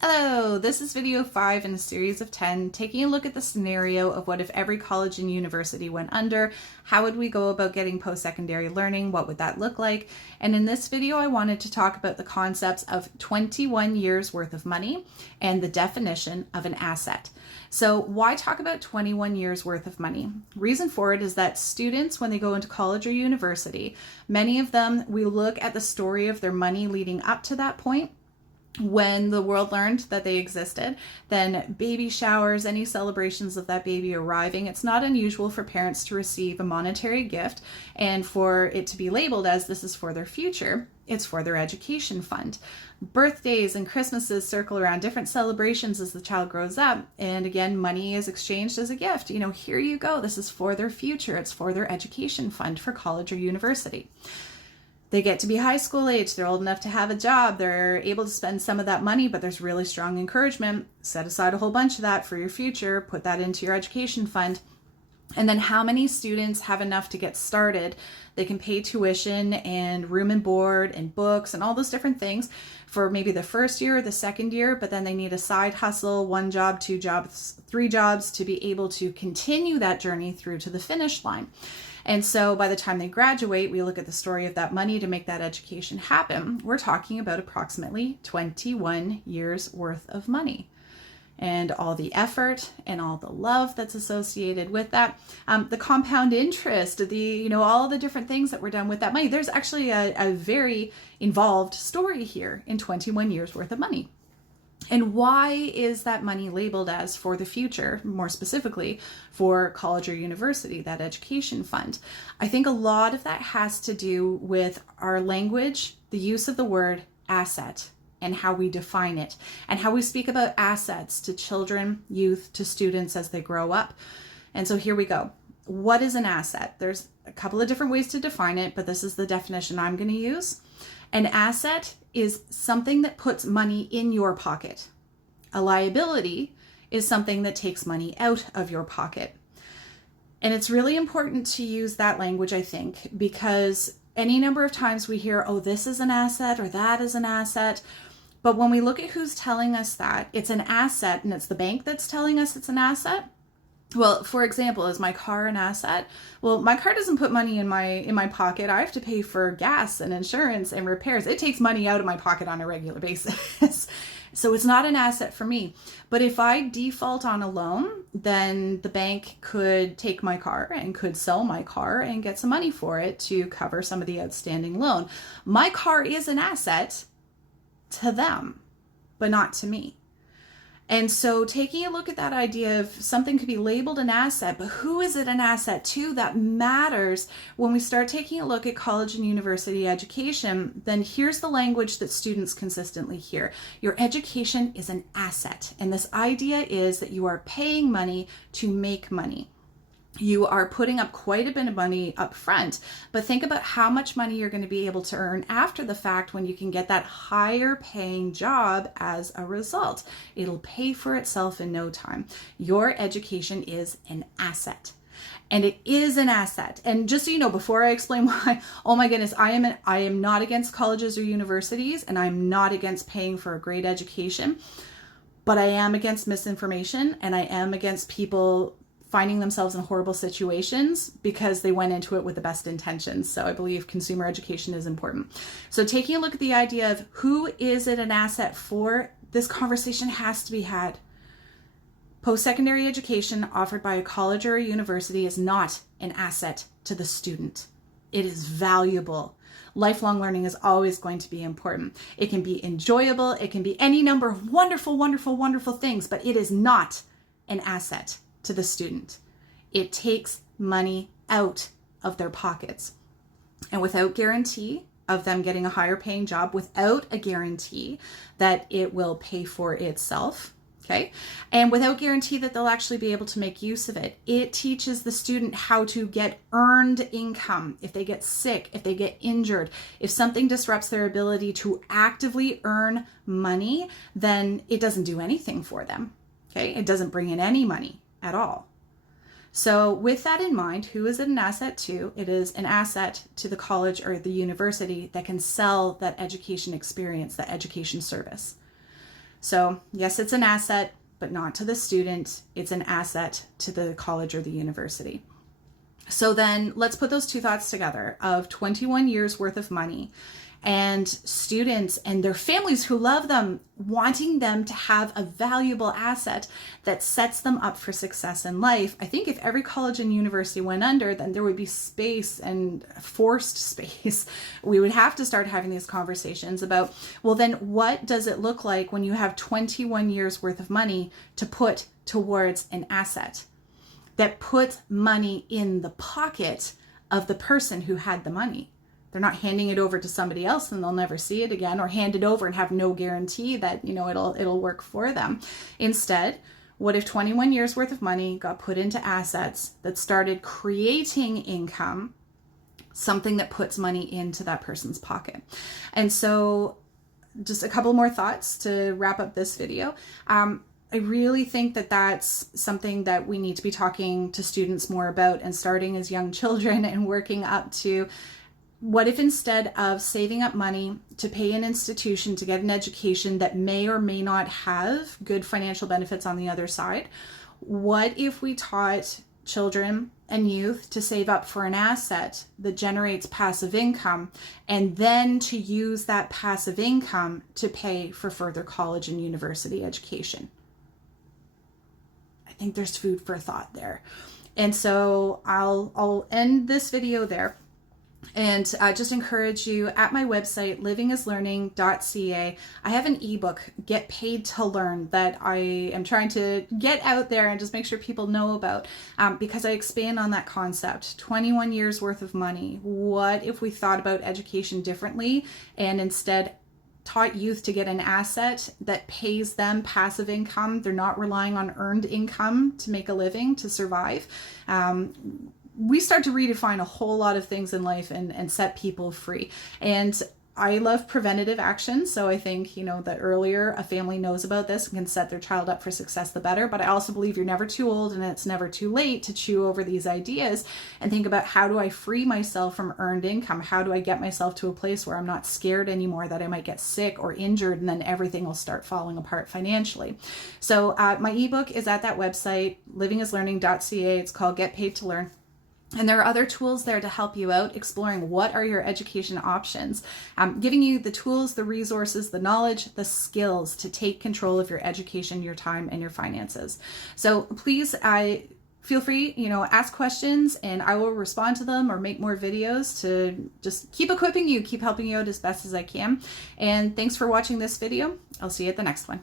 Hello, this is video 5 in a series of 10, taking a look at the scenario of what if every college and university went under, how would we go about getting post-secondary learning, what would that look like? And in this video, I wanted to talk about the concepts of 21 years worth of money and the definition of an asset. So why talk about 21 years worth of money? Reason for it is that students, when they go into college or university, many of them, we look at the story of their money leading up to that point, when the world learned that they existed, then baby showers, any celebrations of that baby arriving, it's not unusual for parents to receive a monetary gift and for it to be labeled as this is for their future. It's for their education fund. Birthdays and Christmases circle around different celebrations as the child grows up. And again, money is exchanged as a gift. Here you go. This is for their future. It's for their education fund for college or university. They get to be high school age, they're old enough to have a job, they're able to spend some of that money, but there's really strong encouragement. Set aside a whole bunch of that for your future, put that into your education fund. And then how many students have enough to get started? They can pay tuition and room and board and books and all those different things for maybe the first year or the second year, but then they need a side hustle, 1 job, 2 jobs, 3 jobs to be able to continue that journey through to the finish line. And so by the time they graduate, we look at the story of that money to make that education happen. We're talking about approximately 21 years worth of money and all the effort and all the love that's associated with that. The compound interest, all the different things that were done with that money. There's actually a very involved story here in 21 years worth of money. And why is that money labeled as for the future, more specifically for college or university, that education fund? I think a lot of that has to do with our language, the use of the word asset, and how we define it, and how we speak about assets to children, youth, to students as they grow up. And so here we go. What is an asset? There's a couple of different ways to define it, but this is the definition I'm going to use. An asset is something that puts money in your pocket. A liability is something that takes money out of your pocket. And it's really important to use that language, I think, because any number of times we hear, oh, this is an asset or that is an asset. But when we look at who's telling us that it's an asset and it's the bank that's telling us it's an asset. Well, for example, is my car an asset? Well, my car doesn't put money in my pocket. I have to pay for gas and insurance and repairs. It takes money out of my pocket on a regular basis. So it's not an asset for me. But if I default on a loan, then the bank could take my car and could sell my car and get some money for it to cover some of the outstanding loan. My car is an asset to them, but not to me. And so taking a look at that idea of something could be labeled an asset, but who is it an asset to? That matters when we start taking a look at college and university education. Then here's the language that students consistently hear. Your education is an asset. And this idea is that you are paying money to make money. You are putting up quite a bit of money up front, but think about how much money you're going to be able to earn after the fact when you can get that higher paying job as a result. It'll pay for itself in no time. Your education is an asset. And it is an asset. And just so you know, before I explain why, oh my goodness, I am not against colleges or universities, and I'm not against paying for a great education, but I am against misinformation, and I am against people finding themselves in horrible situations because they went into it with the best intentions. So I believe consumer education is important. So taking a look at the idea of who is it an asset for, this conversation has to be had. Post-secondary education offered by a college or a university is not an asset to the student. It is valuable. Lifelong learning is always going to be important. It can be enjoyable. It can be any number of wonderful, wonderful, wonderful things, but it is not an asset to the student. It takes money out of their pockets. And without guarantee of them getting a higher paying job, without a guarantee that it will pay for itself, okay? And without guarantee that they'll actually be able to make use of it, it teaches the student how to get earned income. If they get sick, if they get injured, if something disrupts their ability to actively earn money, then it doesn't do anything for them, okay? It doesn't bring in any money at all. So with that in mind, who is it an asset to? It is an asset to the college or the university that can sell that education experience, that education service. So yes, it's an asset, but not to the student. It's an asset to the college or the university. So then let's put those two thoughts together of 21 years worth of money and students and their families who love them, wanting them to have a valuable asset that sets them up for success in life. I think if every college and university went under, then there would be space, and forced space. We would have to start having these conversations about, well, then what does it look like when you have 21 years worth of money to put towards an asset that puts money in the pocket of the person who had the money? They're not handing it over to somebody else and they'll never see it again, or hand it over and have no guarantee that, it'll work for them. Instead, what if 21 years worth of money got put into assets that started creating income, something that puts money into that person's pocket? And so just a couple more thoughts to wrap up this video. I really think that that's something that we need to be talking to students more about, and starting as young children and working up to, what if instead of saving up money to pay an institution to get an education that may or may not have good financial benefits on the other side, what if we taught children and youth to save up for an asset that generates passive income, and then to use that passive income to pay for further college and university education? I think there's food for thought there. And so I'll end this video there. And just encourage you, at my website, livingislearning.ca, I have an ebook, Get Paid to Learn, that I am trying to get out there and just make sure people know about, because I expand on that concept. 21 years worth of money. What if we thought about education differently and instead taught youth to get an asset that pays them passive income? They're not relying on earned income to make a living, to survive. We start to redefine a whole lot of things in life and set people free. And I love preventative action. So I think, the earlier a family knows about this and can set their child up for success, the better. But I also believe you're never too old and it's never too late to chew over these ideas and think about, how do I free myself from earned income? How do I get myself to a place where I'm not scared anymore that I might get sick or injured and then everything will start falling apart financially? So my ebook is at that website, livingislearning.ca. It's called Get Paid to Learn. And there are other tools there to help you out, exploring what are your education options, giving you the tools, the resources, the knowledge, the skills to take control of your education, your time, and your finances. So please, feel free, ask questions and I will respond to them or make more videos to just keep equipping you, keep helping you out as best as I can. And thanks for watching this video. I'll see you at the next one.